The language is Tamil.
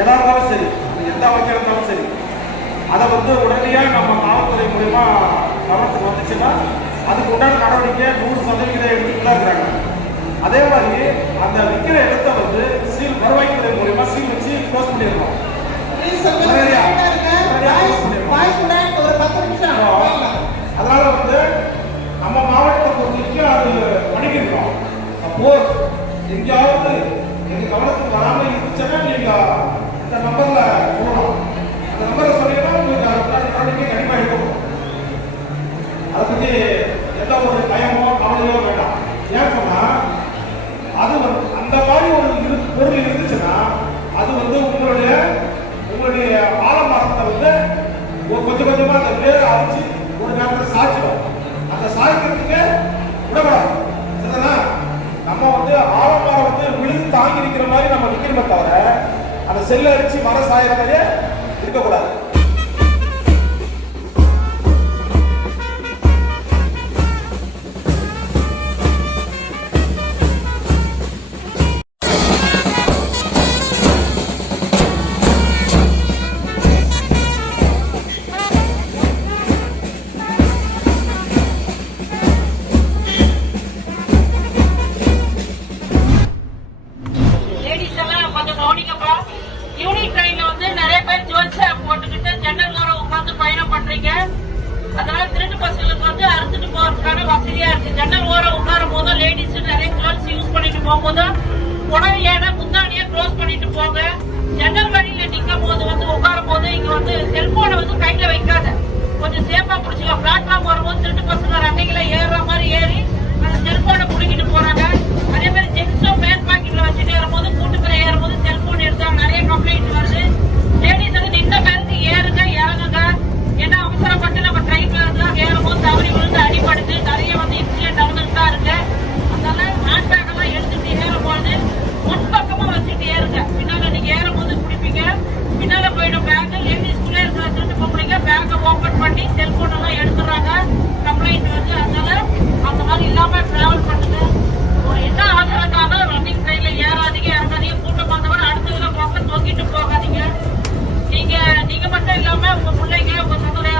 எதா இருந்தாலும் சரி, எந்த வகையாக இருந்தாலும் சரி, அதை வந்து உடனடியாக நம்ம காவல்துறை மூலமா கவனத்துக்கு வந்துச்சுன்னா அதுக்கு உண்டான நடவடிக்கை 100% எடுத்துட்டு தான் இருக்கிறாங்க. அதே மாதிரி அந்த விற்கிற இடத்த வந்து சீல் வருவாய்த்துறை மூலமா சீல் வச்சு க்ளோஸ் பண்ணிடணும். அதனால வந்து நம்ம மாவட்டத்தை பொறுத்தவரைக்கும் அது பண்ணிக்கிறோம். சப்போஸ் எங்கேயாவது எங்க கவனத்துக்கு வராம இருந்துச்சுன்னா நீங்க இந்த நம்பர்ல போகலாம். அந்த நம்பரை சொன்னீங்கன்னா உங்களுக்கு நடவடிக்கை கண்டிப்பா எடுக்கணும். அதை பத்தி எந்த ஒரு பயமோ கவலையோ வேண்டாம். ஏன் சொன்னா அது வந்து அந்த மாதிரி ஒரு பொருள் இருந்துச்சுன்னா அது வந்து உங்களுடைய ஆலமரத்தை வந்து கொஞ்சம் கொஞ்சமா அந்த வேரை அரைச்சு ஒரு நேரத்தில் சாய்ச்சிடும். அந்த சாய்க்கிறதுக்கு விடக்கூடாது. சரிங்களா? நம்ம வந்து ஆலமரம் வந்து விழுந்து தாங்கி நிற்கிற மாதிரி நம்ம நிற்கிறோமே தவிர அந்த செல்லை அடிச்சு மரம் சாயிற மாதிரியே இருக்கக்கூடாது. யூனிட் ட்ரெயின்ல வந்து நிறைய பேர் ஜுவல்ஸ் போட்டுக்கிட்டு ஜன்னல் ஓரம் உட்காந்து பயணம் பண்றீங்க. அதனால திருட்டு பசங்களுக்கு வந்து அறுத்துட்டு போறதுக்கான வசதியா இருக்கு. ஜன்னல் ஓரம் உட்காரும் போதும் லேடிஸ் நிறைய ஜுவல்ஸ் யூஸ் பண்ணிட்டு போகும்போதும் உடனே முந்தானியா க்ளோஸ் பண்ணிட்டு போங்க. ஜன்னல் வழியில நிற்கும் போது வந்து உட்காரும் போது இங்க வந்து செல்போனை வந்து கையில வைக்காத, கொஞ்சம் சேஃபா பிடிச்சிக்கலாம். பிளாட்ஃபார்ம் வரும்போது திருட்டு பசங்க ரன்னிங்ல ஏறுற மாதிரி ஏறி அந்த செல்போனை புடிக்கிட்டு போறாங்க. அதே மாதிரி ஜென்ஸும் மேல் பாக்கெட்ல வச்சுட்டு ஏறும்போது கூட்டுக்குள்ள ஏறும்போது செல்போன் எடுத்தாங்க. நிறைய கம்ப்ளைண்ட் வருது. லேடிஸ் வந்து நின்ற பேருக்கு ஏறுங்க இறங்குங்க. ஏன்னா அவசரப்பட்டு நம்ம ட்ரெயின்ல இருந்தா ஏறும்போது தவறி விழுந்து அடிபடுது. நிறைய வந்து இன்சிடென்ட் நடந்துட்டு தான் இருக்கு. அதனால ஹேண்ட் பேக் எல்லாம் எடுத்துட்டு ஏறும்போது முன்பக்கமா வச்சுட்டு ஏறுங்க. பின்னால நீங்க ஏறும்போது குடிப்பீங்க, பின்னால போயிடும் பேக். லேடிஸ்குள்ளே இருக்கிற திருட்டு பொம்பளைங்க பேக்கை ஓபன் பண்ணி செல்போன் எல்லாம் எடுத்துறாங்க. கம்ப்ளைண்ட் வந்து அதனால அந்த மாதிரி இல்லாம டிராவல் பண்ணுங்க. என்ன ஆகிறதுக்காக ரன்னிங் ட்ரெயின்ல ஏறாதீங்க, இறங்காதீங்க. கூட்டம் வந்தவரை அடுத்ததுல போக தொங்கிட்டு போகாதீங்க. நீங்க மட்டும் இல்லாம உங்க பிள்ளைங்க உங்க சகோதர